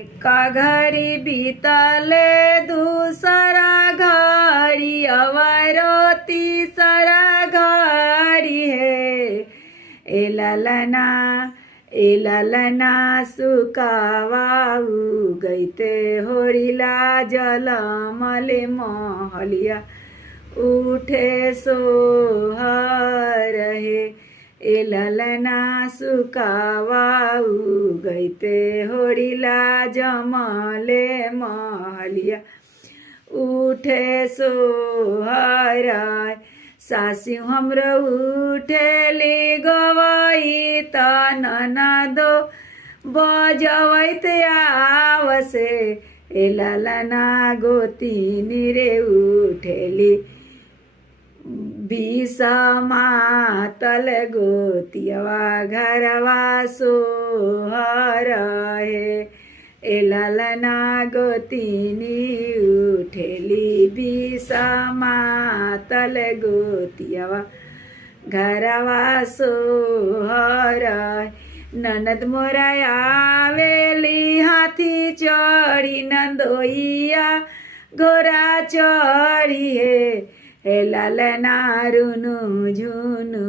का घड़ी बीतले दूसरा घड़ी अवरो तीसरा घड़ी है। ए ललना सुकावाऊ गईते होरिला जलमले महलिया उठे सोहर है। ए ललना सुकावाऊ गईते होरिला जमले महलिया उठे सोहर। सासी हमरो उठेली गवई त ननदो बजवैत आवसे। ए ललना गोतिनी रे उठेली बिसमातल गोतियवा घरवा सोहर है। ए ललना गोतिनी उठेली बिसमातल गोतियवा घरवा सोहर। ननद मोरा आवेली हाथी चढ़ी नंदोइया घोड़ा चढ़ी है। हे ललना रुनु झुनु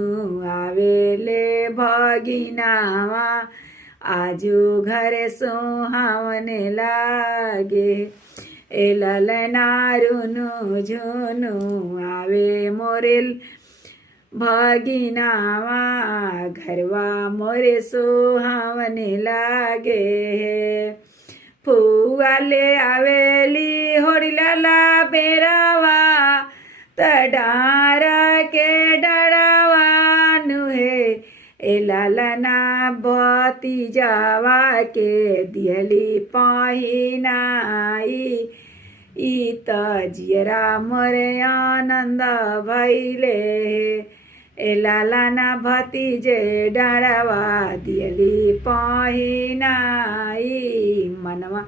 आवेले भगिनावा आजू घरे सोहावने लागे। ए ललना रुनु झुनु आवे मोरे भगिनावा घरवा मोरे सोहावने लागे। फुआले आवेली होरिला बेरावा त डार के डरावा नुहे। ए ललना भतीजावा के दिहली पहिनाई ई त जियरा मोरे आनंद भैले। ए ललना भतीजे डरावा दिहली पहिनाई मनवा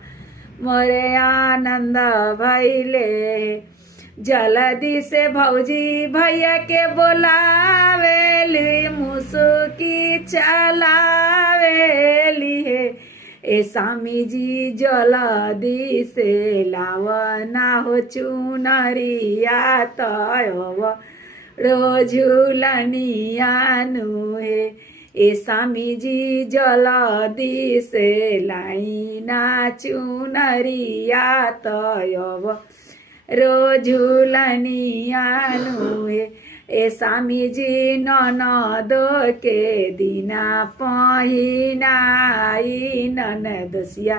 मोरे आनंद भैले। जल्दी से भौजी भैया के बोलावेली मुसुकी चलावेली है। ए स्वामी जी जल्दी से लावना हो चुनरिया तयव रोझुलनिया नु है। ए स्वामी जी जल्दी से लाइना चुनरिया तयव रोझुलनिया नुहे। ए स्वामी जी ननदो के दिना पहिनाई ननदोसिया